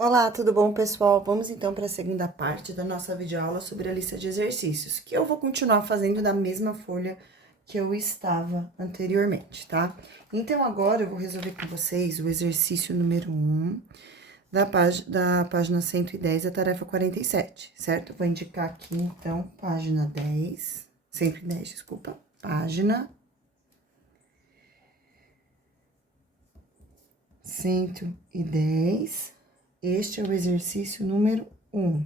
Olá, tudo bom, pessoal? Vamos então para a segunda parte da nossa videoaula sobre a lista de exercícios, que eu vou continuar fazendo da mesma folha que eu estava anteriormente, tá? Então, agora eu vou resolver com vocês o exercício número 1 da página 110, a tarefa 47, certo? Vou indicar aqui, então, página 10, 110, desculpa, página 110. Este é o exercício número 1.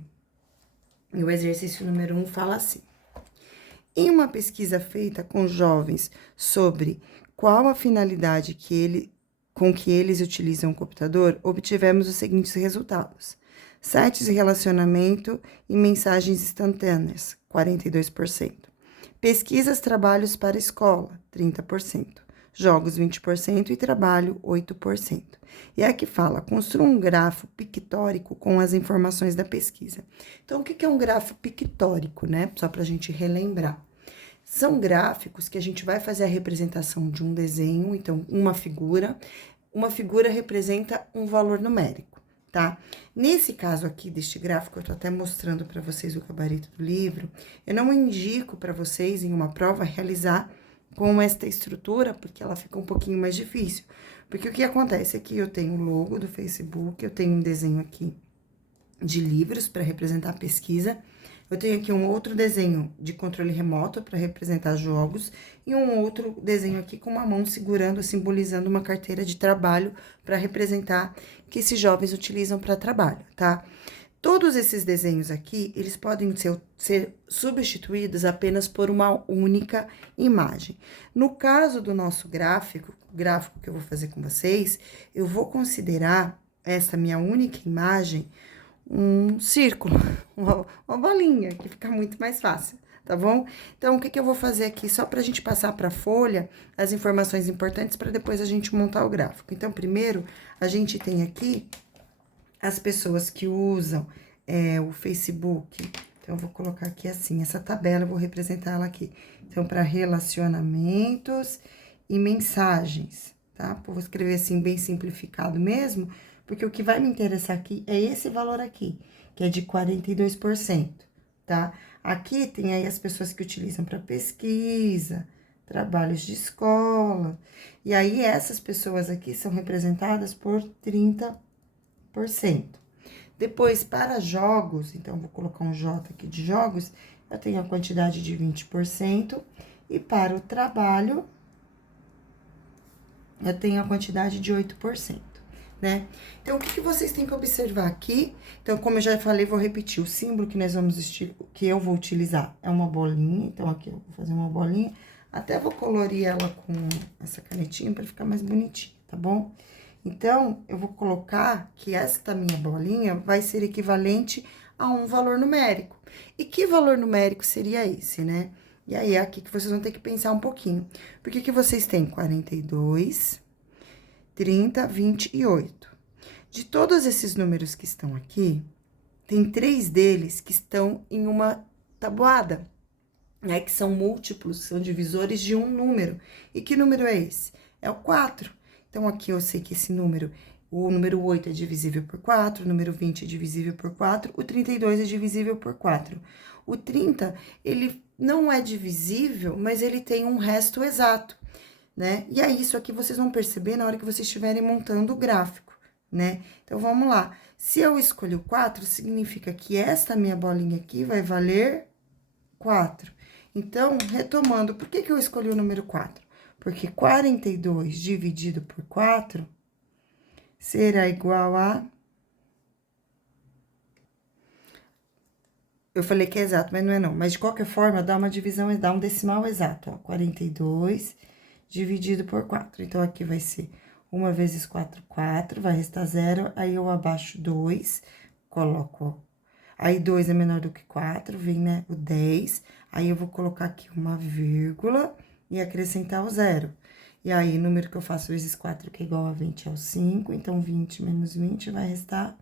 E o exercício número 1 fala assim: em uma pesquisa feita com jovens sobre qual a finalidade com que eles utilizam o computador, obtivemos os seguintes resultados: sites de relacionamento e mensagens instantâneas, 42%. Pesquisas, trabalhos para escola, 30%. Jogos, 20% e trabalho, 8%. E aqui fala, construa um grafo pictórico com as informações da pesquisa. Então, o que é um grafo pictórico, né? Só para a gente relembrar. São gráficos que a gente vai fazer a representação de um desenho, então, uma figura. Uma figura representa um valor numérico, tá? Nesse caso aqui, deste gráfico, eu tô até mostrando para vocês o gabarito do livro, eu não indico para vocês, em uma prova, realizar com esta estrutura, porque ela fica um pouquinho mais difícil. Porque o que acontece aqui, eu tenho o logo do Facebook, eu tenho um desenho aqui de livros para representar a pesquisa, eu tenho aqui um outro desenho de controle remoto para representar jogos e um outro desenho aqui com uma mão segurando, simbolizando uma carteira de trabalho para representar que esses jovens utilizam para trabalho, tá? Todos esses desenhos aqui, eles podem ser substituídos apenas por uma única imagem. No caso do nosso gráfico, o gráfico que eu vou fazer com vocês, eu vou considerar essa minha única imagem um círculo, uma bolinha, que fica muito mais fácil, tá bom? Então, o que eu vou fazer aqui, só pra gente passar pra folha as informações importantes para depois a gente montar o gráfico. Então, primeiro, a gente tem aqui as pessoas que usam o Facebook. Então, eu vou colocar aqui assim, essa tabela, eu vou representar ela aqui. Então, para relacionamentos e mensagens, tá? Vou escrever assim, bem simplificado mesmo, porque o que vai me interessar aqui é esse valor aqui, que é de 42%, tá? Aqui tem aí as pessoas que utilizam para pesquisa, trabalhos de escola, e aí essas pessoas aqui são representadas por 30%. Depois, para jogos, então, vou colocar um J aqui de jogos, eu tenho a quantidade de 20%, e para o trabalho, eu tenho a quantidade de 8%, né? Então, o que vocês têm que observar aqui? Então, como eu já falei, vou repetir, o símbolo que que eu vou utilizar é uma bolinha, então, aqui eu vou fazer uma bolinha, até vou colorir ela com essa canetinha para ficar mais bonitinha, tá bom? Então, eu vou colocar que esta minha bolinha vai ser equivalente a um valor numérico. E que valor numérico seria esse, né? E aí, é aqui que vocês vão ter que pensar um pouquinho. Por que vocês têm 42, 30, 28? De todos esses números que estão aqui, tem 3 deles que estão em uma tabuada, né? Que são múltiplos, são divisores de um número. E que número é esse? É o 4. Então, aqui eu sei que esse número, o número 8 é divisível por 4, o número 20 é divisível por 4, o 32 é divisível por 4. O 30, ele não é divisível, mas ele tem um resto exato, né? E aí, isso aqui vocês vão perceber na hora que vocês estiverem montando o gráfico, né? Então, vamos lá. Se eu escolhi o 4, significa que esta minha bolinha aqui vai valer 4. Então, retomando, por que eu escolhi o número 4? Porque 42 dividido por 4 será igual a... Eu falei que é exato, mas não é não. Mas, de qualquer forma, dá uma divisão, dá um decimal exato, ó. 42 dividido por 4. Então, aqui vai ser 1 vezes 4, 4, vai restar 0. Aí, eu abaixo 2, coloco, ó. Aí, 2 é menor do que 4, vem, né, o 10. Aí, eu vou colocar aqui uma vírgula e acrescentar o 0. E aí, o número que eu faço vezes 4, que é igual a 20, é o 5. Então, 20 menos 20 vai restar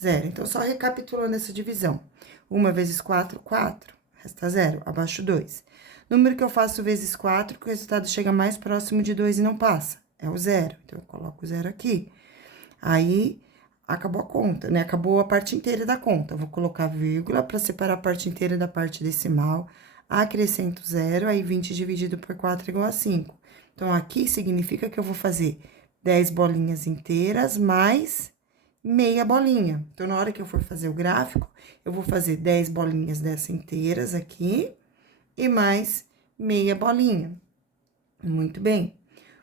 0. Então, só recapitulando essa divisão. 1 vezes 4, 4. Resta 0, abaixo 2. Número que eu faço vezes 4, que o resultado chega mais próximo de 2 e não passa. É o 0. Então, eu coloco o 0 aqui. Aí, acabou a conta, né? Acabou a parte inteira da conta. Vou colocar vírgula para separar a parte inteira da parte decimal. Acrescento zero, aí 20 dividido por 4 é igual a 5. Então, aqui significa que eu vou fazer 10 bolinhas inteiras mais meia bolinha. Então, na hora que eu for fazer o gráfico, eu vou fazer 10 bolinhas dessa inteiras aqui e mais meia bolinha. Muito bem.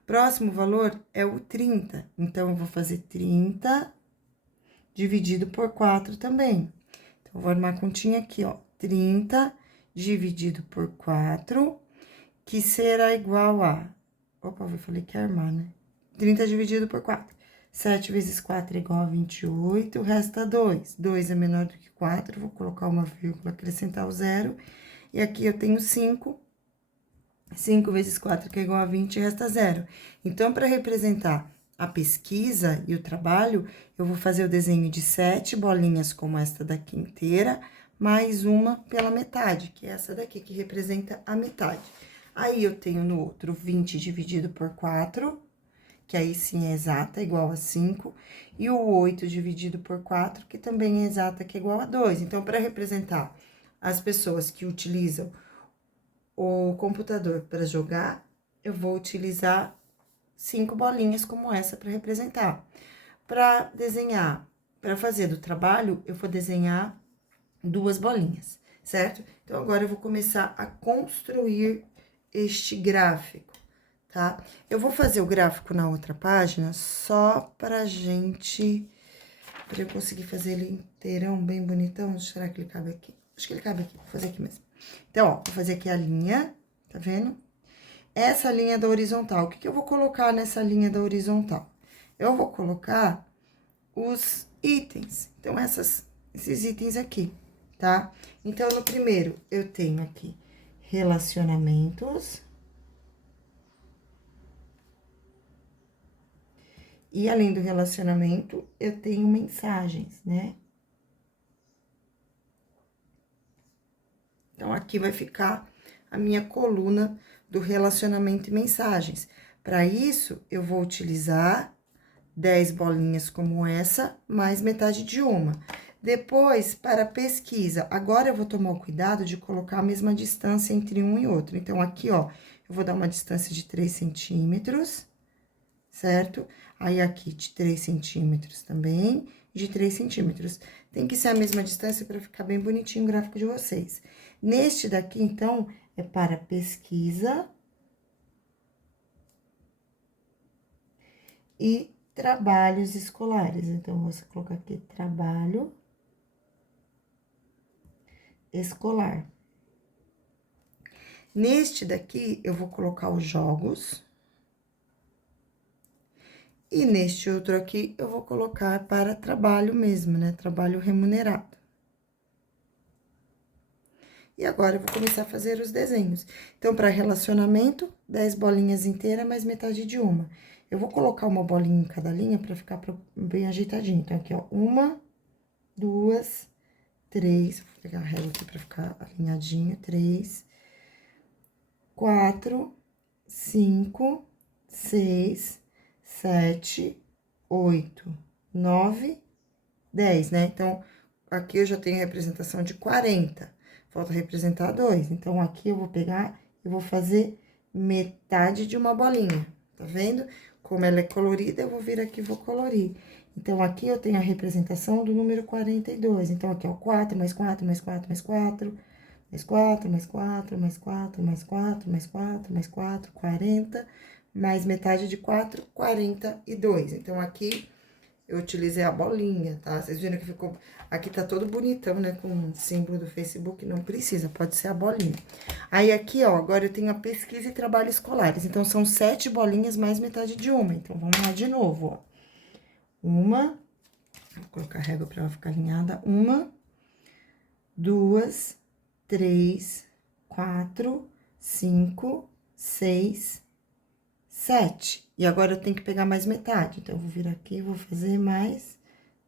Próximo valor é o 30. Então, eu vou fazer 30 dividido por 4 também. Então, vou armar a continha aqui, ó. 30 dividido por 4, que será igual a... Opa, eu falei que ia armar, né? 30 dividido por 4. 7 vezes 4 é igual a 28, resta 2. 2 é menor do que 4, vou colocar uma vírgula, acrescentar o zero. E aqui eu tenho 5. 5 vezes 4, que é igual a 20, resta zero. Então, para representar a pesquisa e o trabalho, eu vou fazer o desenho de 7 bolinhas como esta daqui inteira, mais uma pela metade, que é essa daqui, que representa a metade. Aí, eu tenho no outro 20 dividido por 4, que aí sim é exata, igual a 5, e o 8 dividido por 4, que também é exata, que é igual a 2. Então, para representar as pessoas que utilizam o computador para jogar, eu vou utilizar 5 bolinhas como essa para representar. Para desenhar, para fazer do trabalho, eu vou desenhar 2 bolinhas, certo? Então, agora eu vou começar a construir este gráfico, tá? Eu vou fazer o gráfico na outra página só pra gente, pra eu conseguir fazer ele inteirão, bem bonitão. Será que ele cabe aqui? Acho que ele cabe aqui, vou fazer aqui mesmo. Então, ó, vou fazer aqui a linha, tá vendo? Essa linha da horizontal, o que que eu vou colocar nessa linha da horizontal? Eu vou colocar os itens, então, esses itens aqui, tá? Então, no primeiro, eu tenho aqui relacionamentos. E além do relacionamento, eu tenho mensagens, né? Então, aqui vai ficar a minha coluna do relacionamento e mensagens. Para isso, eu vou utilizar 10 bolinhas como essa, mais metade de uma. Depois, para pesquisa, agora eu vou tomar o cuidado de colocar a mesma distância entre um e outro. Então, aqui, ó, eu vou dar uma distância de 3 centímetros, certo? Aí, aqui, de 3 centímetros também, de 3 centímetros. Tem que ser a mesma distância para ficar bem bonitinho o gráfico de vocês. Neste daqui, então, é para pesquisa e trabalhos escolares. Então, vou colocar aqui trabalho escolar. Neste daqui, eu vou colocar os jogos. E neste outro aqui, eu vou colocar para trabalho mesmo, né? Trabalho remunerado. E agora, eu vou começar a fazer os desenhos. Então, para relacionamento, 10 bolinhas inteiras, mais metade de uma. Eu vou colocar uma bolinha em cada linha para ficar bem ajeitadinho. Então, aqui, ó, 1, 2, 3. Vou pegar a régua aqui para ficar alinhadinho. 3, 4, 5, 6, 7, 8, 9, 10, né? Então, aqui eu já tenho representação de 40. Falta representar 2. Então, aqui eu vou pegar e vou fazer metade de uma bolinha, tá vendo? Como ela é colorida, eu vou vir aqui e vou colorir. Então, aqui eu tenho a representação do número 42. Então, aqui, ó, 4 mais 4 mais 4 mais 4, mais 4, mais 4, mais 4, mais 4, mais 4, mais 4, 40, mais metade de 4, 42. Então, aqui eu utilizei a bolinha, tá? Vocês viram que ficou... Aqui tá todo bonitão, né? Com o símbolo do Facebook, não precisa, pode ser a bolinha. Aí, aqui, ó, agora eu tenho a pesquisa e trabalho escolares. Então, são 7 bolinhas mais metade de uma. Então, vamos lá de novo, ó. Uma, vou colocar a régua pra ela ficar alinhada. 1, 2, 3, 4, 5, 6, 7. E agora eu tenho que pegar mais metade. Então, eu vou vir aqui e vou fazer mais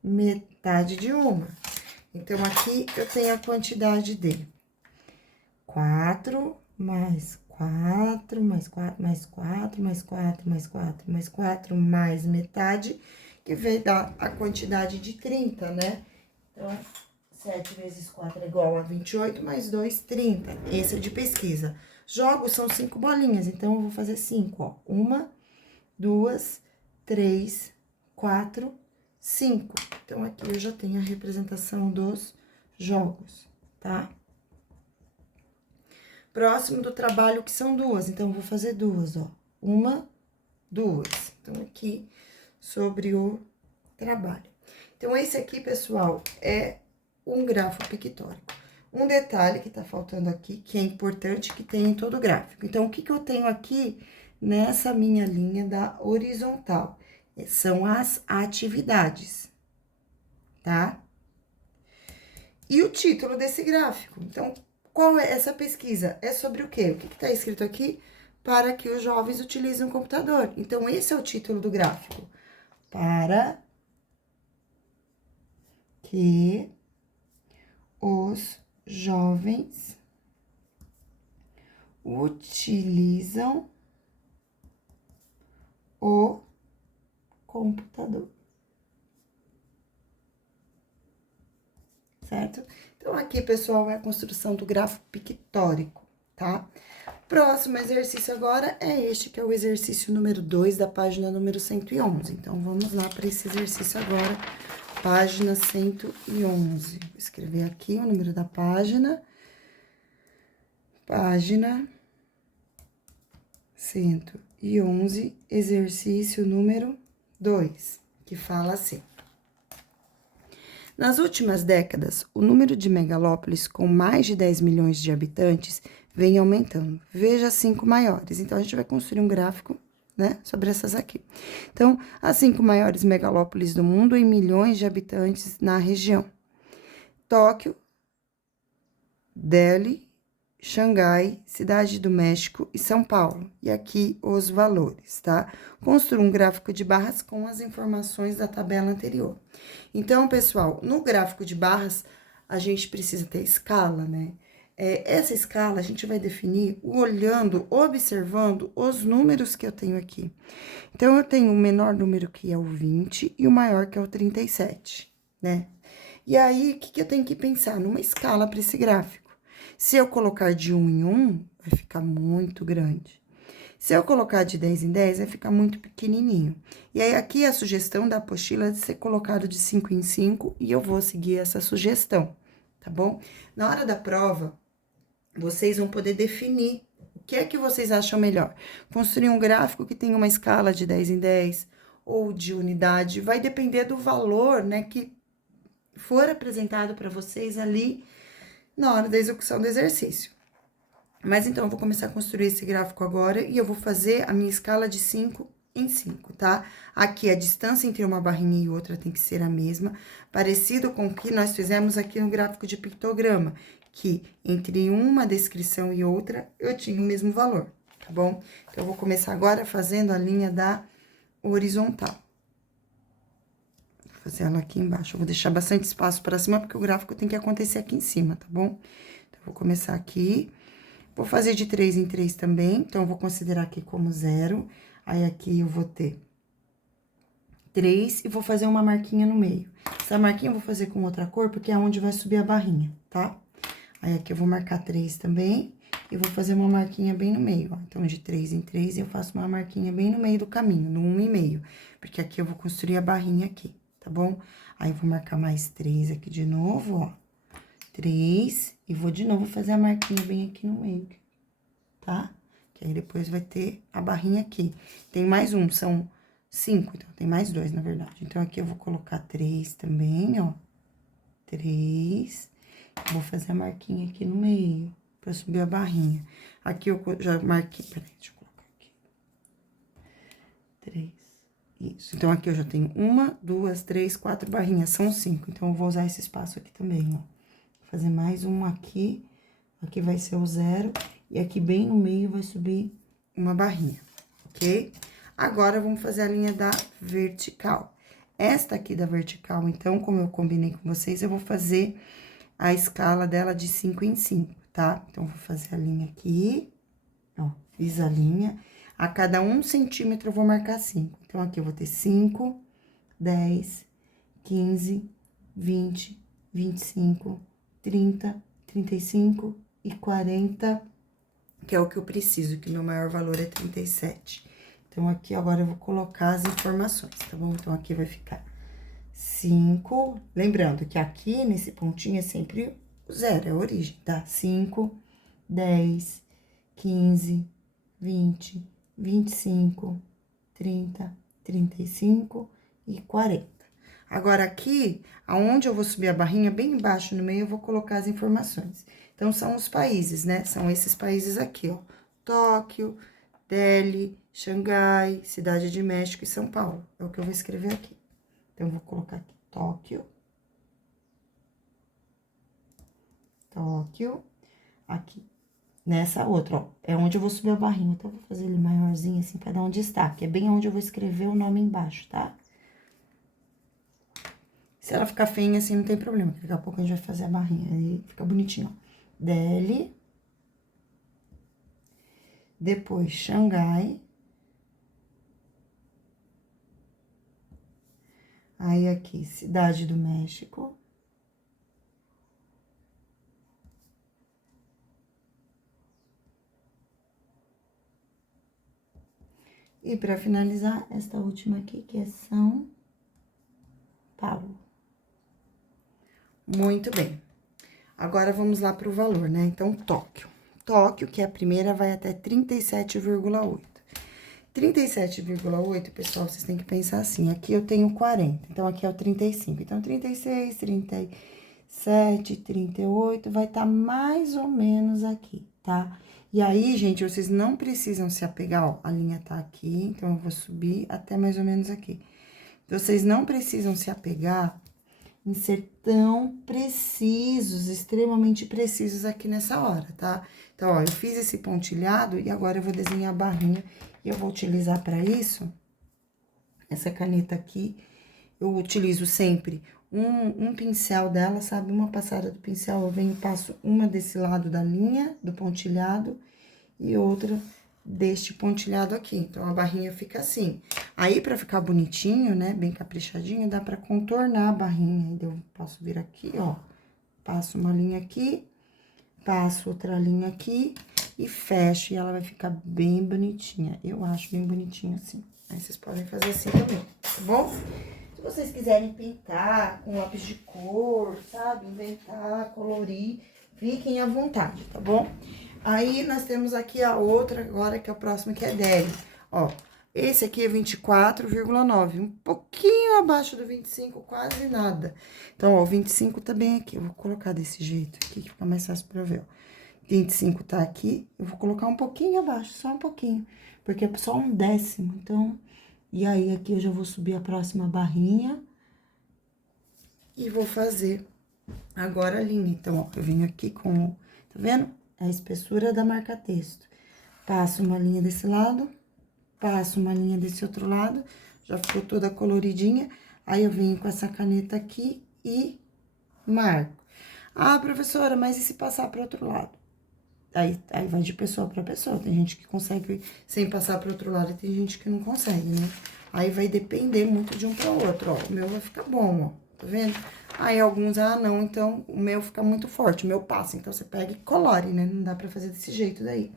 metade de uma. Então, aqui eu tenho a quantidade de 4, mais 4, mais 4, mais 4, mais 4, mais 4, mais 4, mais metade, que vai dar a quantidade de 30, né? Então, 7 vezes 4 é igual a 28, mais 2, 30. Esse é de pesquisa. Jogos são 5 bolinhas, então eu vou fazer 5, ó. 1, 2, 3, 4, 5. Então, aqui eu já tenho a representação dos jogos, tá? Próximo do trabalho, que são 2. Então, eu vou fazer 2, ó. 1, 2. Então, aqui, sobre o trabalho. Então, esse aqui, pessoal, é um grafo pictórico. Um detalhe que tá faltando aqui, que é importante, que tem em todo gráfico. Então, o que que eu tenho aqui nessa minha linha da horizontal? São as atividades, tá? E o título desse gráfico. Então, qual é essa pesquisa? É sobre o quê? O que que tá escrito aqui? Para que os jovens utilizem o computador. Então, esse é o título do gráfico. Para que os jovens utilizam o computador. Certo? Então, aqui, pessoal, é a construção do grafo pictórico, tá? Próximo exercício agora é este, que é o exercício número 2 da página número 111. Então, vamos lá para esse exercício agora, página 111. Vou escrever aqui o número da página. Página 111, exercício número 2, que fala assim: nas últimas décadas, o número de megalópolis com mais de 10 milhões de habitantes vem aumentando. Veja as 5 maiores. Então, a gente vai construir um gráfico, né, sobre essas aqui. Então, as 5 maiores megalópolis do mundo em milhões de habitantes na região: Tóquio, Delhi, Xangai, Cidade do México e São Paulo. E aqui os valores, tá? Construa um gráfico de barras com as informações da tabela anterior. Então, pessoal, no gráfico de barras, a gente precisa ter escala, né? Essa escala a gente vai definir olhando, observando os números que eu tenho aqui. Então, eu tenho o menor número, que é o 20, e o maior, que é o 37, né? E aí, o que que eu tenho que pensar? Numa escala para esse gráfico. Se eu colocar de 1 em 1, vai ficar muito grande. Se eu colocar de 10 em 10, vai ficar muito pequenininho. E aí, aqui a sugestão da apostila é de ser colocado de 5 em 5, e eu vou seguir essa sugestão, tá bom? Na hora da prova, vocês vão poder definir o que é que vocês acham melhor. Construir um gráfico que tenha uma escala de 10 em 10, ou de unidade, vai depender do valor, né, que for apresentado para vocês ali na hora da execução do exercício. Mas então, eu vou começar a construir esse gráfico agora e eu vou fazer a minha escala de 5 em 5, tá? Aqui, a distância entre uma barrinha e outra tem que ser a mesma, parecido com o que nós fizemos aqui no gráfico de pictograma, que entre uma descrição e outra, eu tinha o mesmo valor, tá bom? Então, eu vou começar agora fazendo a linha da horizontal. Vou fazer ela aqui embaixo. Eu vou deixar bastante espaço para cima, porque o gráfico tem que acontecer aqui em cima, tá bom? Então, eu vou começar aqui. Vou fazer de 3 em 3 também, então, eu vou considerar aqui como 0. Aí, aqui eu vou ter 3 e vou fazer uma marquinha no meio. Essa marquinha eu vou fazer com outra cor, porque é onde vai subir a barrinha, tá? Aí, aqui eu vou marcar 3 também e vou fazer uma marquinha bem no meio, ó. Então, de 3 em 3, eu faço uma marquinha bem no meio do caminho, no 1,5, porque aqui eu vou construir a barrinha aqui, tá bom? Aí, eu vou marcar mais 3 aqui de novo, ó. 3, e vou de novo fazer a marquinha bem aqui no meio, tá? Que aí depois vai ter a barrinha aqui. Tem mais um, são 5, então tem mais 2, na verdade. Então, aqui eu vou colocar 3 também, ó. 3, vou fazer a marquinha aqui no meio, pra subir a barrinha. Aqui eu já marquei, peraí, deixa eu colocar aqui. 3, isso. Então, aqui eu já tenho 1, 2, 3, 4 barrinhas, são 5. Então, eu vou usar esse espaço aqui também, ó. Fazer mais um aqui, aqui vai ser o 0, e aqui bem no meio vai subir uma barrinha, ok? Agora, vamos fazer a linha da vertical. Esta aqui da vertical, então, como eu combinei com vocês, eu vou fazer a escala dela de 5 em 5, tá? Então, vou fazer a linha aqui, ó, fiz a linha. A cada 1 centímetro eu vou marcar 5. Então, aqui eu vou ter 5, 10, 15, 20, 25, 30, 35 e 40, que é o que eu preciso, que meu maior valor é 37. Então, aqui agora eu vou colocar as informações, tá bom? Então, aqui vai ficar 5, lembrando que aqui nesse pontinho é sempre o zero, é a origem, tá? 5, 10, 15, 20, 25, 30, 35 e 40. Agora, aqui, aonde eu vou subir a barrinha, bem embaixo no meio, eu vou colocar as informações. Então, são os países, né? São esses países aqui, ó. Tóquio, Delhi, Xangai, Cidade de México e São Paulo. É o que eu vou escrever aqui. Então, eu vou colocar aqui, Tóquio, aqui. Nessa outra, ó, é onde eu vou subir a barrinha. Então, eu vou fazer ele maiorzinho, assim, pra dar um destaque. É bem onde eu vou escrever o nome embaixo, tá? Se ela ficar feinha, assim, não tem problema. Daqui a pouco a gente vai fazer a barrinha, aí fica bonitinho, ó. Delhi. Depois, Xangai. Aí, aqui, Cidade do México. E pra finalizar, esta última aqui, que é São Paulo. Muito bem. Agora, vamos lá pro valor, né? Então, Tóquio. Tóquio, que é a primeira, vai até 37,8. 37,8, pessoal, vocês têm que pensar assim, aqui eu tenho 40, então aqui é o 35. Então, 36, 37, 38, vai estar mais ou menos aqui, tá? E aí, gente, vocês não precisam se apegar, ó, a linha tá aqui, então eu vou subir até mais ou menos aqui. Vocês não precisam se apegar em ser tão precisos, extremamente precisos aqui nessa hora, tá? Então, ó, eu fiz esse pontilhado e agora eu vou desenhar a barrinha e eu vou utilizar para isso essa caneta aqui. Eu utilizo sempre um pincel dela, sabe? Uma passada do pincel, eu venho e passo uma desse lado da linha, do pontilhado, e outra deste pontilhado aqui. Então, a barrinha fica assim. Aí, pra ficar bonitinho, né, bem caprichadinho, dá pra contornar a barrinha. Então, eu posso vir aqui, ó, passo uma linha aqui, passo outra linha aqui e fecho. E ela vai ficar bem bonitinha. Eu acho bem bonitinho assim. Aí, vocês podem fazer assim também, tá bom? Se vocês quiserem pintar com lápis de cor, sabe? Inventar, colorir, fiquem à vontade, tá bom? Aí, nós temos aqui a outra agora, que é a próxima, que é 10. Ó, esse aqui é 24,9, um pouquinho abaixo do 25, quase nada. Então, ó, o 25 tá bem aqui, eu vou colocar desse jeito aqui, que fica mais fácil pra ver, ó. 25 tá aqui, eu vou colocar um pouquinho abaixo, só um pouquinho, porque é só um décimo, então... E aí, aqui eu já vou subir a próxima barrinha e vou fazer agora a linha. Então, ó, eu venho aqui com, tá vendo? A espessura da marca-texto. Passo uma linha desse lado, passo uma linha desse outro lado, já ficou toda coloridinha. Aí, eu venho com essa caneta aqui e marco. Ah, professora, mas e se passar para outro lado? Aí vai de pessoa para pessoa. Tem gente que consegue sem passar para outro lado e tem gente que não consegue, né? Aí vai depender muito de um para o outro, ó. O meu vai ficar bom, ó. Tá vendo? Aí alguns, ah, não, então o meu fica muito forte, o meu passa. Então, você pega e colore, né? Não dá pra fazer desse jeito daí.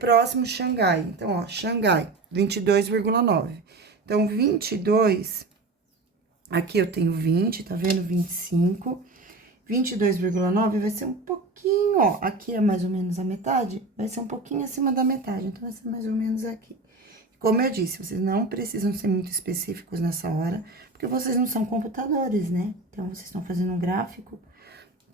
Próximo, Xangai. Então, ó, Xangai, 22,9. Então, 22, aqui eu tenho 20, tá vendo? 25. 22,9 vai ser um pouquinho, ó, aqui é mais ou menos a metade, vai ser um pouquinho acima da metade, então vai ser mais ou menos aqui. Como eu disse, vocês não precisam ser muito específicos nessa hora, porque vocês não são computadores, né? Então, vocês estão fazendo um gráfico,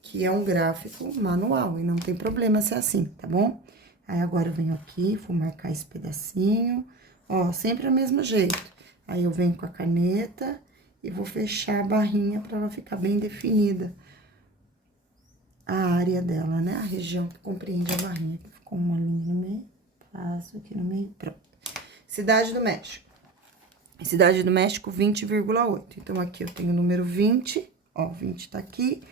que é um gráfico manual, e não tem problema ser assim, tá bom? Aí, agora eu venho aqui, vou marcar esse pedacinho, ó, sempre do mesmo jeito. Aí, eu venho com a caneta e vou fechar a barrinha pra ela ficar bem definida. A área dela, né? A região que compreende a barrinha. Aqui ficou uma linha no meio, passo aqui no meio, pronto. Cidade do México. Cidade do México, 20,8. Então, aqui eu tenho o número 20, ó, 20 tá aqui.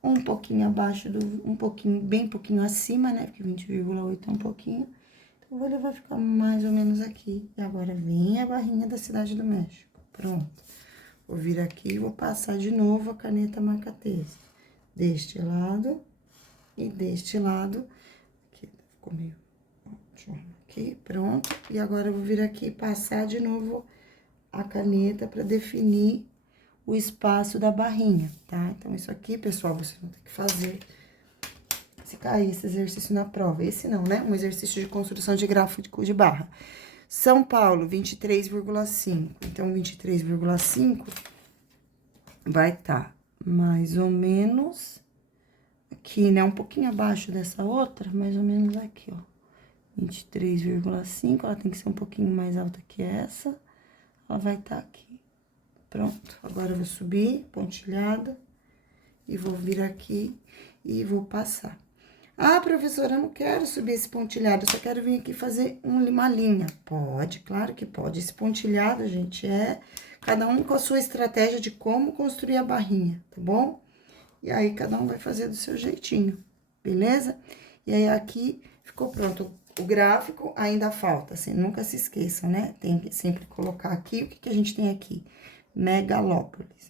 Um pouquinho abaixo um pouquinho, bem pouquinho acima, né? Porque 20,8 é um pouquinho. Então, vai ficar mais ou menos aqui. E agora, vem a barrinha da Cidade do México. Pronto. Vou vir aqui e vou passar de novo a caneta marca-texto. Deste lado e deste lado. Aqui, ficou meio... Aqui, pronto. E agora, eu vou vir aqui e passar de novo a caneta para definir o espaço da barrinha, tá? Então, isso aqui, pessoal, vocês vão ter que fazer se cair esse exercício na prova. Esse não, né? Um exercício de construção de gráfico de barra. São Paulo, 23,5. Então, 23,5 vai estar mais ou menos aqui, né? Um pouquinho abaixo dessa outra, mais ou menos aqui, ó. 23,5, ela tem que ser um pouquinho mais alta que essa. Ela vai estar aqui. Pronto. Agora, eu vou subir, pontilhada, e vou vir aqui e vou passar. Ah, professora, eu não quero subir esse pontilhado, eu só quero vir aqui fazer uma linha. Pode, claro que pode. Esse pontilhado, gente, é cada um com a sua estratégia de como construir a barrinha, tá bom? E aí, cada um vai fazer do seu jeitinho, beleza? E aí, aqui ficou pronto. O gráfico ainda falta, assim, nunca se esqueçam, né? Tem que sempre colocar aqui, o que que a gente tem aqui? Megalópolis,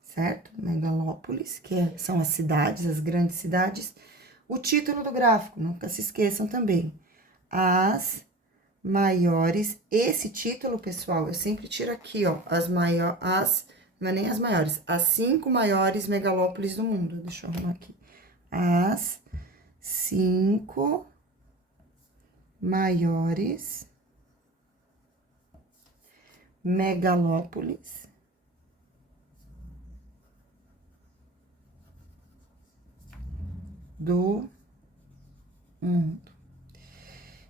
certo? Megalópolis, são as cidades, as grandes cidades. O título do gráfico, nunca se esqueçam também. As maiores, esse título, pessoal, eu sempre tiro aqui, ó, não é nem as maiores, as 5 maiores megalópolis do mundo. Deixa eu arrumar aqui. As 5 maiores megalópolis do mundo.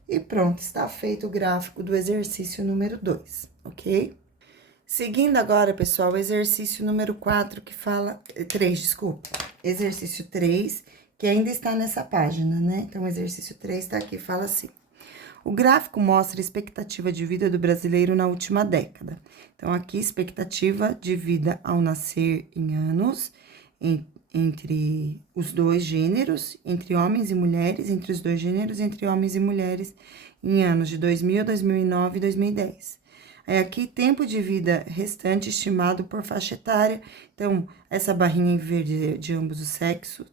E pronto, está feito o gráfico do exercício número 2, ok? Seguindo agora, pessoal, o exercício número 4, que fala... 3, desculpa. Exercício 3, que ainda está nessa página, né? Então, o exercício 3 está aqui, fala assim. O gráfico mostra a expectativa de vida do brasileiro na última década. Então, aqui, expectativa de vida ao nascer em anos, entre os dois gêneros, entre homens e mulheres, entre os dois gêneros, entre homens e mulheres, em anos de 2000, 2009 e 2010. Aí, aqui, tempo de vida restante estimado por faixa etária. Então, essa barrinha em verde de ambos os sexos,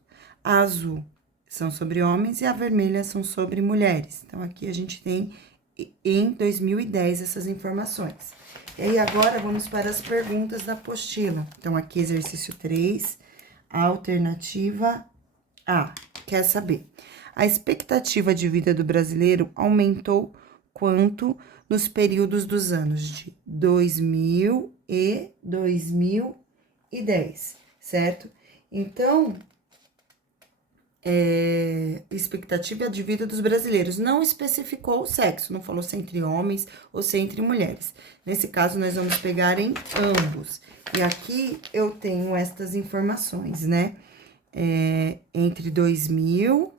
a azul são sobre homens e a vermelha são sobre mulheres. Então, aqui a gente tem em 2010 essas informações. E aí, agora, vamos para as perguntas da apostila. Então, aqui, exercício 3, alternativa A. Quer saber? A expectativa de vida do brasileiro aumentou quanto nos períodos dos anos de 2000 e 2010, certo? Então, expectativa de vida dos brasileiros. Não especificou o sexo, não falou se entre homens ou se entre mulheres. Nesse caso, nós vamos pegar em ambos. E aqui eu tenho estas informações, né? Entre 2000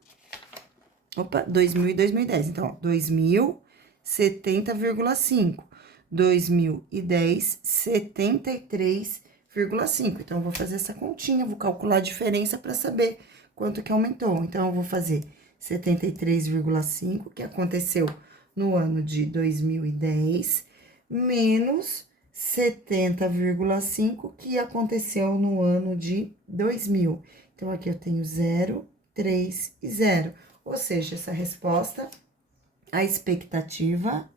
e 2010. Então, ó, 2000, 70,5. 2010, 73,5. Então, eu vou fazer essa continha, vou calcular a diferença para saber quanto que aumentou. Então, eu vou fazer 73,5, que aconteceu no ano de 2010, menos 70,5, que aconteceu no ano de 2000. Então, aqui eu tenho 0, 3 e 0. Ou seja, essa resposta, a expectativa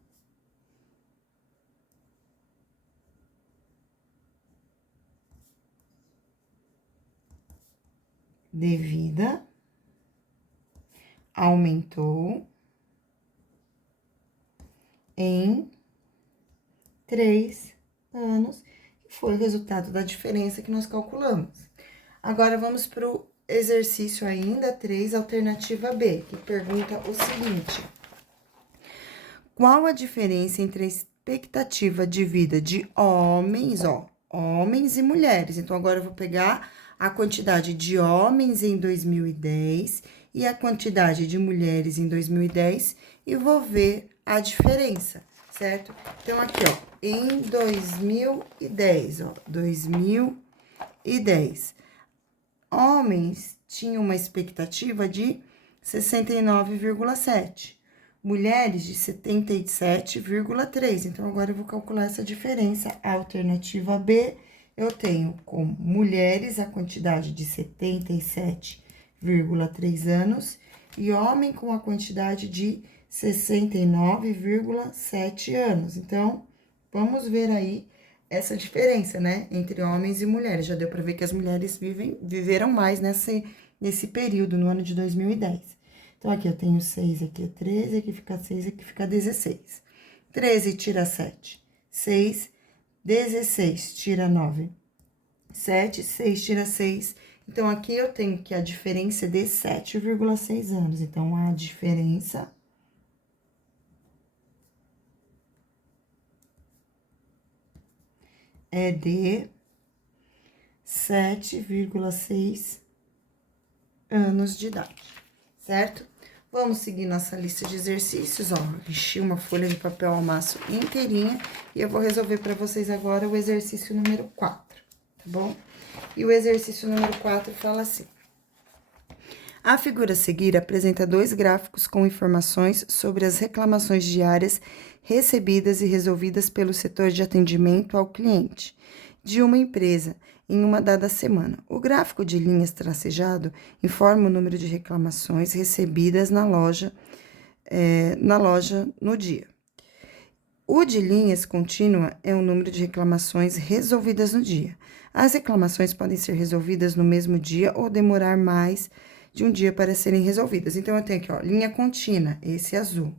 de vida aumentou em 3 anos, que foi o resultado da diferença que nós calculamos. Agora, vamos para o exercício ainda 3, alternativa B, que pergunta o seguinte. Qual a diferença entre a expectativa de vida de homens, homens e mulheres? Então, agora eu vou pegar a quantidade de homens em 2010 e a quantidade de mulheres em 2010 e vou ver a diferença, certo? Então, aqui, ó, em 2010, 2010, homens tinham uma expectativa de 69,7. mulheres de 77,3. Então, agora eu vou calcular essa diferença. A alternativa B, eu tenho como mulheres a quantidade de 77,3 anos e homem com a quantidade de 69,7 anos. Então, vamos ver aí essa diferença, né, entre homens e mulheres. Já deu para ver que as mulheres viveram mais nesse período, no ano de 2010. Então, aqui eu tenho 6, aqui é 13, aqui fica 6, aqui fica 16. 13 tira 7, 6, 16 tira 9, 7, 6 tira 6. Então, aqui eu tenho que a diferença é de 7,6 anos. Então, a diferença é de 7,6 anos de idade, certo? Vamos seguir nossa lista de exercícios, ó. Enchi uma folha de papel ao maço inteirinha e eu vou resolver para vocês agora o exercício número 4, tá bom? E o exercício número 4 fala assim: a figura a seguir apresenta 2 gráficos com informações sobre as reclamações diárias recebidas e resolvidas pelo setor de atendimento ao cliente de uma empresa em uma dada semana. O gráfico de linhas tracejado informa o número de reclamações recebidas na loja no dia. O de linhas contínua é o número de reclamações resolvidas no dia. As reclamações podem ser resolvidas no mesmo dia ou demorar mais de um dia para serem resolvidas. Então, eu tenho aqui, ó, linha contínua, esse azul.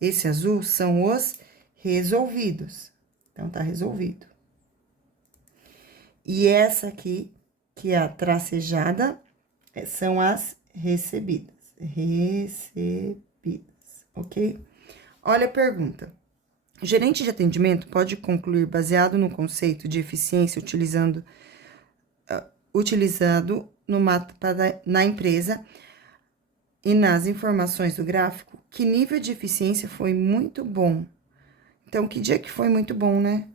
Esse azul são os resolvidos. Então, tá resolvido. E essa aqui, que é a tracejada, são as recebidas. Recebidas, ok? Olha a pergunta. O gerente de atendimento pode concluir baseado no conceito de eficiência utilizado no mapa na empresa e nas informações do gráfico que nível de eficiência foi muito bom. Então, que dia que foi muito bom, né?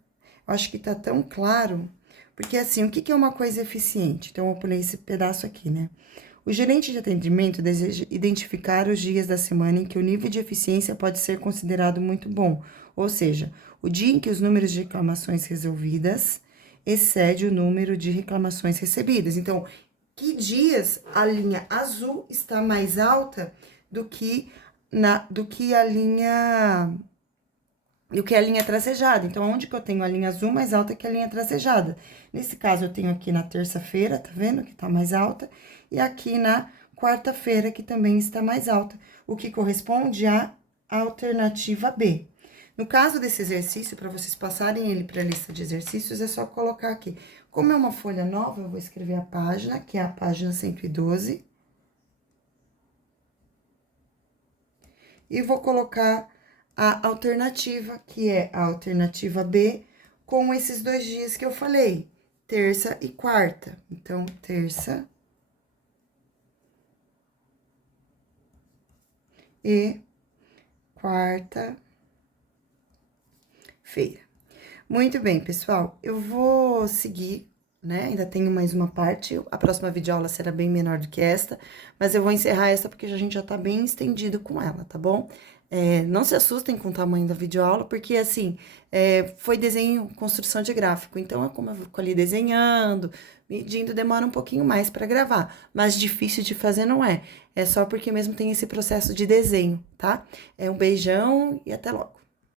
Eu acho que tá tão claro. Porque, assim, o que é uma coisa eficiente? Então, eu pulei esse pedaço aqui, né? O gerente de atendimento deseja identificar os dias da semana em que o nível de eficiência pode ser considerado muito bom. Ou seja, o dia em que os números de reclamações resolvidas excede o número de reclamações recebidas. Então, que dias a linha azul está mais alta do que a linha tracejada. Então, onde que eu tenho a linha azul mais alta que a linha tracejada? Nesse caso, eu tenho aqui na terça-feira, tá vendo? Que tá mais alta. E aqui na quarta-feira, que também está mais alta. O que corresponde à alternativa B. No caso desse exercício, para vocês passarem ele para a lista de exercícios, é só colocar aqui. Como é uma folha nova, eu vou escrever a página, que é a página 112. E vou colocar a alternativa, que é a alternativa B, com esses 2 dias que eu falei, terça e quarta. Então, terça e quarta-feira. Muito bem, pessoal, eu vou seguir, né? Ainda tenho mais uma parte, a próxima videoaula será bem menor do que esta, mas eu vou encerrar essa porque a gente já tá bem estendido com ela, tá bom? Não se assustem com o tamanho da videoaula, porque, assim, foi desenho, construção de gráfico. Então, como eu fico ali desenhando, medindo, demora um pouquinho mais para gravar. Mas difícil de fazer não é. É só porque mesmo tem esse processo de desenho, tá? Um beijão e até logo.